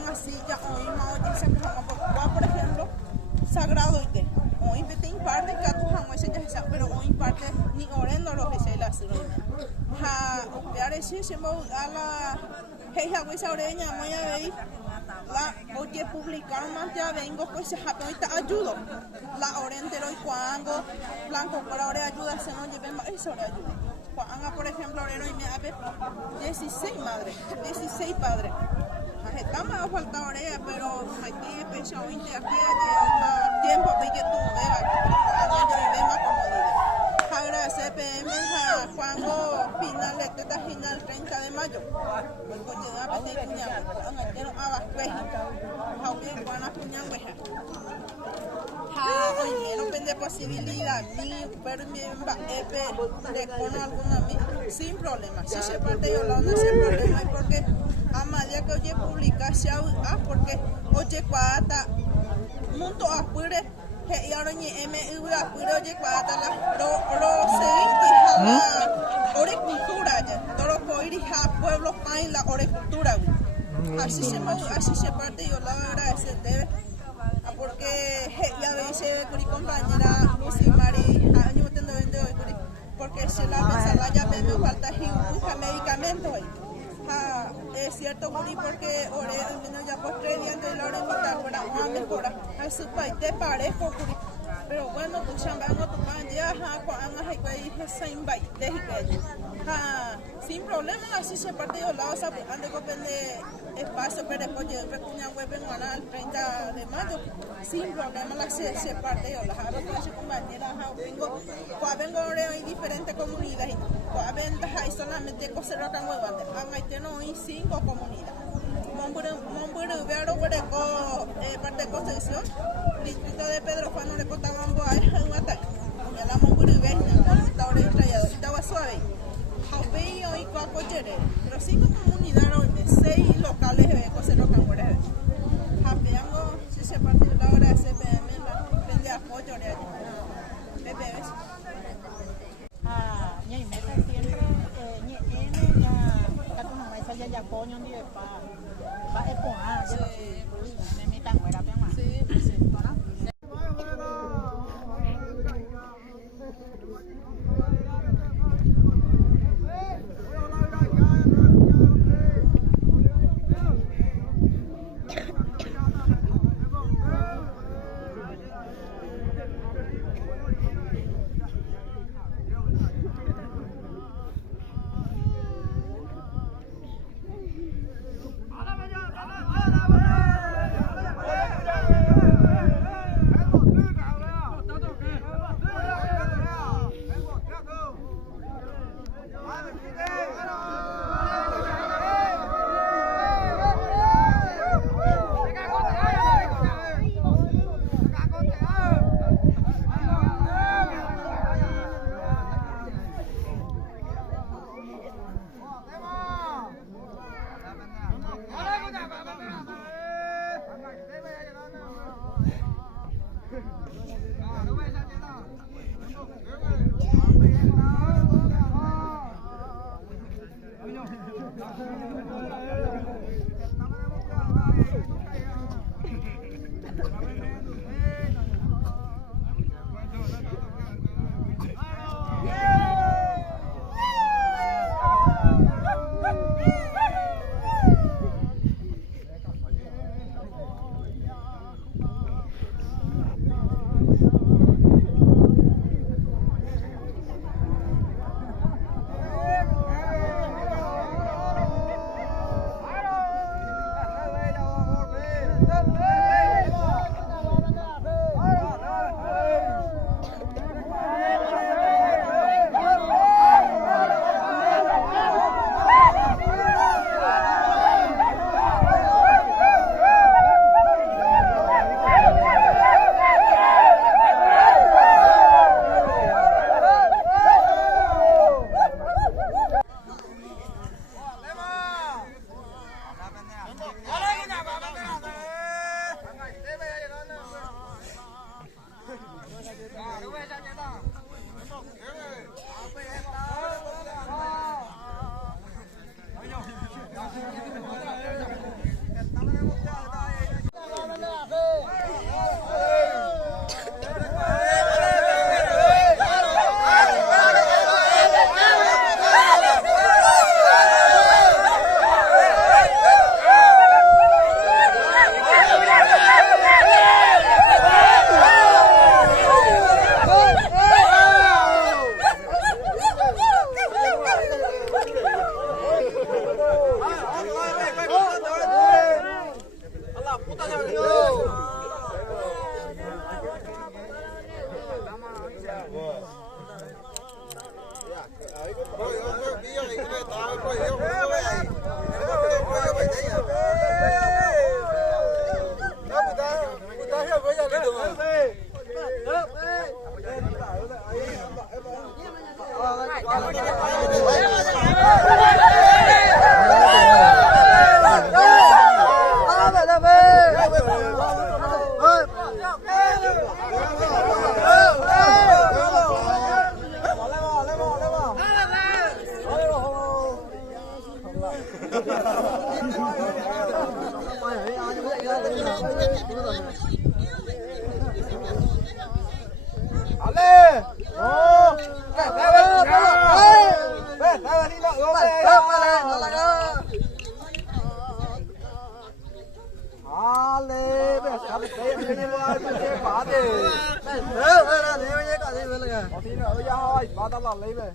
así ya hoy más oye por ejemplo sagrado y te hoy te imparte que tu jamás ya pero hoy imparte ni orendo lo que se la sirve ha ya ese se a la heja pues oreña muy a ver la oye publicar más ya vengo pues se ahorita ayudo la orientero y cuando blanco para ahora ayuda se nos lleven eso le ayuda cuando por ejemplo orero y me hace 16 madres 16 padres estamos a falta oreja pero aquí pecho hoy te aquí tiempo que tú veas año yo y más comodidad agradecer PM cuando final esta final 30 de mayo el coche de la petita cuña a buena cuña no pende posibilidad ni ver mi de con alguna sin problema si se parte yo la no sin problema porque a medida que oye publicación porque oye cuata monto apure y ahora ni me apure oye cuata la lo seguinte la agricultura todo lo que pueblos hay la agricultura así se parte yo la agradecer debe porque ya veis mi compañera Lucy Mari año tendo vende hoy porque se la pensaba ya me falta mucho medicamento hoy es cierto Guri porque ore al menos ya por 3 días de la hora mitad para una mejora al su país te parezco Guri pero bueno tu chambango tu pan ya cuando hay que ir sin bait sin problema así se parte de lado ande con espacio pero después de recuña web en al 30 de mayo sin problema la se parte de la con su compañera vengo ahora en diferentes comunidades hay solamente cosas que no hay 5 comunidades Momburu Vero Huereco parte de Concepción distrito de Pedro Juan no le contaban un ataque ya la Momburu Veña está ahora traído estaba suave Jaupeyo y Coacochere pero 5 comunidades hoy 6 locales de cosas que no puede Japeango si se parte de la hora de CPM la vende apoyo de BBS nhảy mấy cái tiếng nhẹ nên là các con máy sao ya coño ni de pa es por me metan fuera pe más sí Ale, bây giờ cái gì đi qua cái quả đi. Đi cái cái gì vậy? Thì nó bây giờ ba tao làm lấy về.